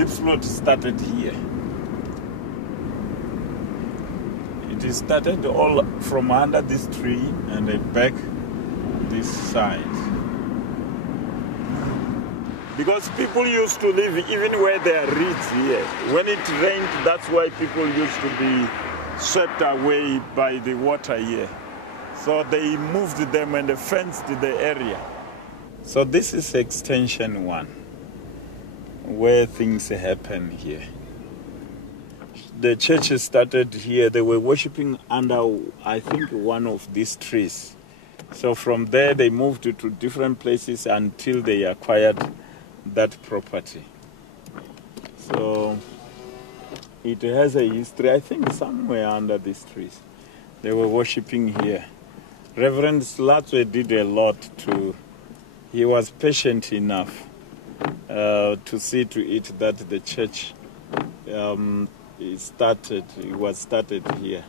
Diepsloot started here. It started all from under this tree and back this side. Because people used to live even where there are reeds here. When it rained, that's why people used to be swept away by the water here. So they moved them and fenced the area. So this is extension 1, where things happen here. The church started here. They were worshiping under, I think, one of these trees. So from there, they moved to different places until they acquired that property. So it has a history, I think, somewhere under these trees. They were worshiping here. Reverend Slatswe did a lot to, he was patient enough to see to it that the church it was started here.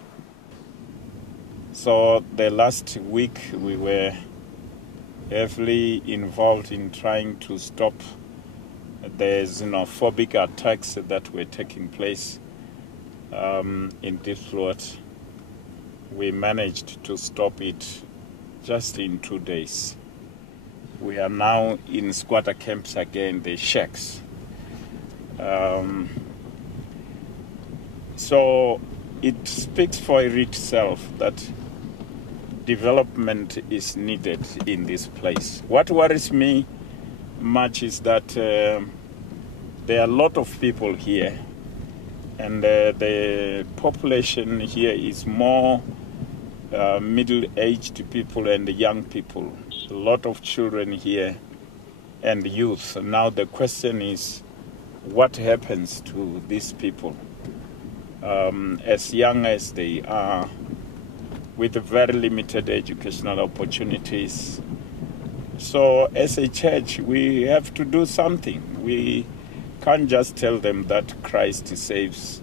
So the last week we were heavily involved in trying to stop the xenophobic attacks that were taking place in Diepsloot. We managed to stop it just in 2 days. We are now in squatter camps again, the shacks. So it speaks for itself that development is needed in this place. What worries me much is that there are a lot of people here, and the population here is more middle-aged people and young people. A lot of children here and youth. Now the question is, what happens to these people? As young as they are, with very limited educational opportunities. So as a church, we have to do something. We can't just tell them that Christ saves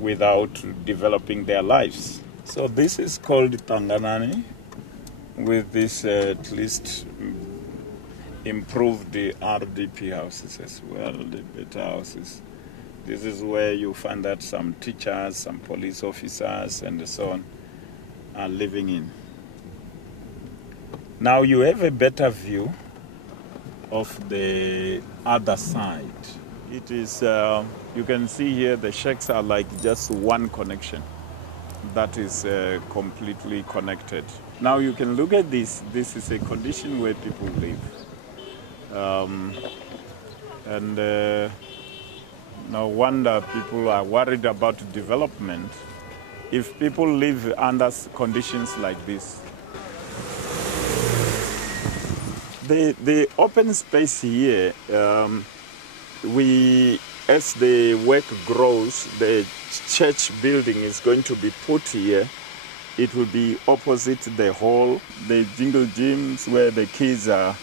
without developing their lives. So this is called Tanganani, with this at least improved the RDP houses as well, the better houses. This is where you find that some teachers, some police officers, and so on are living in. Now you have a better view of the other side. It is, you can see here the shacks are like just one connection that is completely connected. Now you can look at this. This is a condition where people live. No wonder people are worried about development if people live under conditions like this. The open space here, as the work grows, the church building is going to be put here. It will be opposite the hall, the jingle gyms where the kids are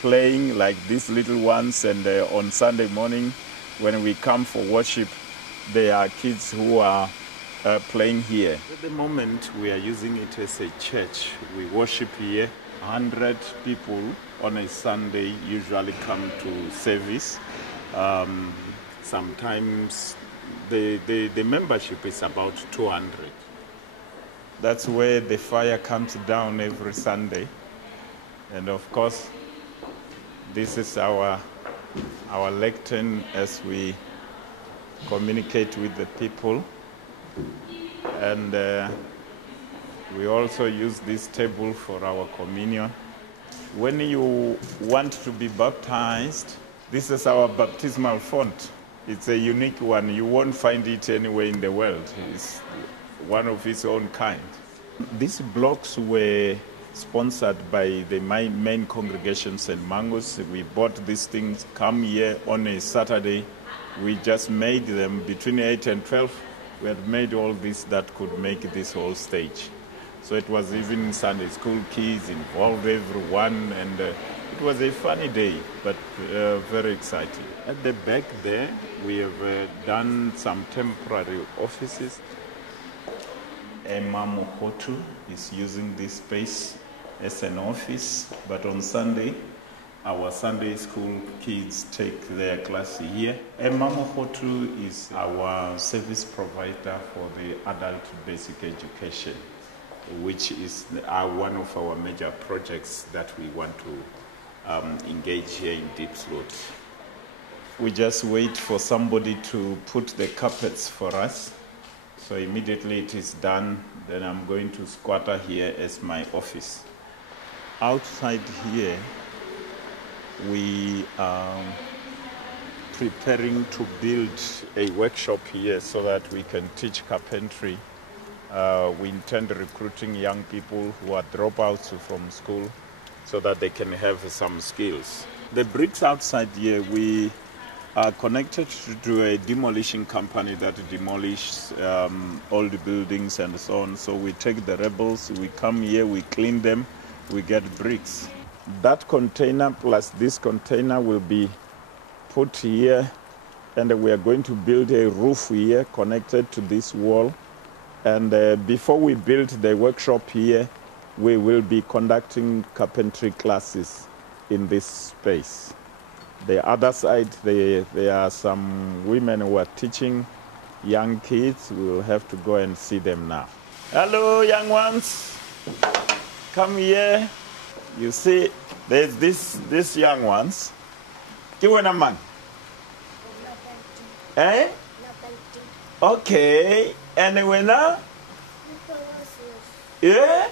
playing, like these little ones, and on Sunday morning, when we come for worship, there are kids who are playing here. At the moment, we are using it as a church. We worship here. 100 people on a Sunday usually come to service. Sometimes the membership is about 200. That's where the fire comes down every Sunday. And of course, this is our lectern as we communicate with the people. And we also use this table for our communion. When you want to be baptized, this is our baptismal font. It's a unique one. You won't find it anywhere in the world. It's one of its own kind. These blocks were sponsored by the main congregations and Mangos. We bought these things, come here on a Saturday. We just made them between 8 and 12. We had made all this that could make this whole stage. So it was even Sunday school kids involved, everyone, and it was a funny day, but very exciting. At the back there, we have done some temporary offices. Emma Mokotu is using this space as an office, but on Sunday, Our Sunday school kids take their class here. Emamohotu is our service provider for the adult basic education, which is one of our major projects that we want to engage here in Diepsloot. We just wait for somebody to put the carpets for us. So immediately it is done, then I'm going to squatter here as my office. Outside here, we are preparing to build a workshop here so that we can teach carpentry. We intend recruiting young people who are dropouts from school so that they can have some skills. The bricks outside here, we are connected to a demolition company that demolishes old buildings and so on. So we take the rebels, we come here, we clean them, we get bricks. That container plus this container will be put here, and we are going to build a roof here connected to this wall. And before we build the workshop here, we will be conducting carpentry classes in this space. The other side, there are some women who are teaching young kids. We will have to go and see them now. Hello, young ones. Come here. You see, there's these young ones. Kiwana man. Eh? Okay. And when now? Yeah?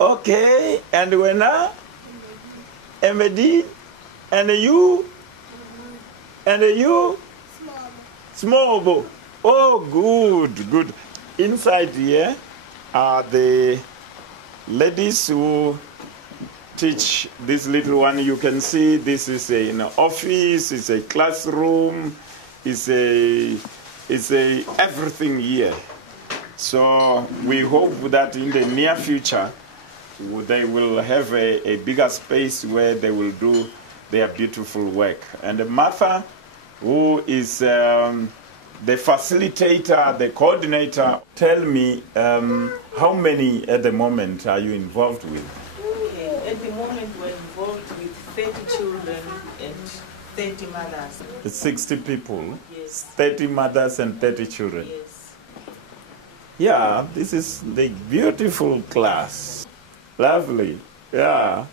Okay. And when now? Emedi? And you? And you? Small boy. Oh, good, good. Inside here are the ladies who teach this little one. You can see this is an office, it's a classroom, it's a everything here. So we hope that in the near future they will have a bigger space where they will do their beautiful work. And Martha, who is the facilitator, the coordinator, tell me how many at the moment are you involved with? Okay. At the moment we're involved with 30 children and 30 mothers. 60 people? Yes. 30 mothers and 30 children? Yes. Yeah, this is the beautiful class. Lovely. Yeah,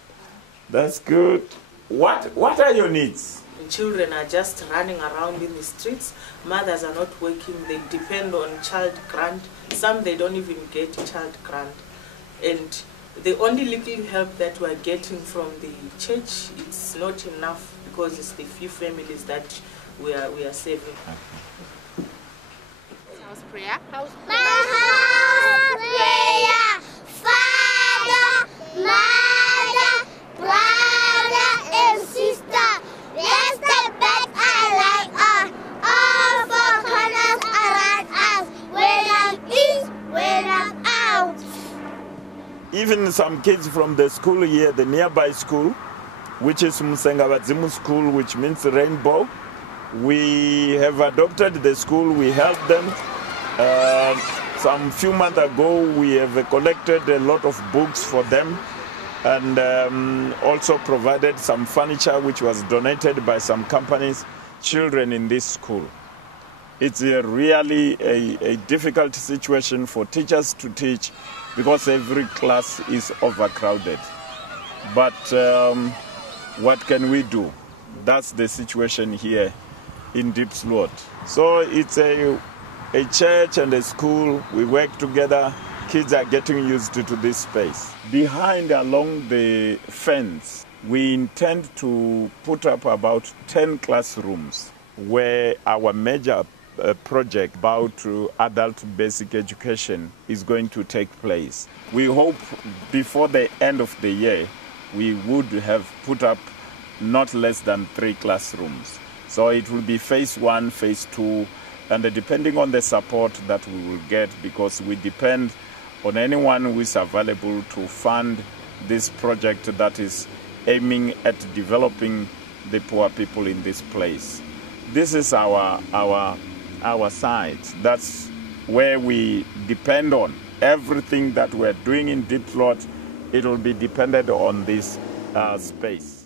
that's good. What are your needs? Children are just running around in the streets. Mothers are not working. They depend on child grant. Some they don't even get child grant. And the only little help that we are getting from the church, it's not enough because it's the few families that we are saving. House prayer. House prayer. House prayer. Father, mother, brother, and sister. Yes, the bed I like us. All four corners around us. When I'm in, when I'm out. Even some kids from the school here, the nearby school, which is Musengabadzimu School, which means rainbow, we have adopted the school, we helped them. Some few months ago, we have collected a lot of books for them and also provided some furniture which was donated by some companies, children in this school. It's really a difficult situation for teachers to teach because every class is overcrowded. But what can we do? That's the situation here in Diepsloot. So it's a church and a school. We work together. Kids are getting used to this space. Behind along the fence, we intend to put up about 10 classrooms where our major project about adult basic education is going to take place. We hope before the end of the year, we would have put up not less than 3 classrooms. So it will be phase 1, phase 2, and depending on the support that we will get, because we depend on anyone who is available to fund this project that is aiming at developing the poor people in this place. This is our side. That's where we depend on. Everything that we're doing in Diepsloot, it will be dependent on this space.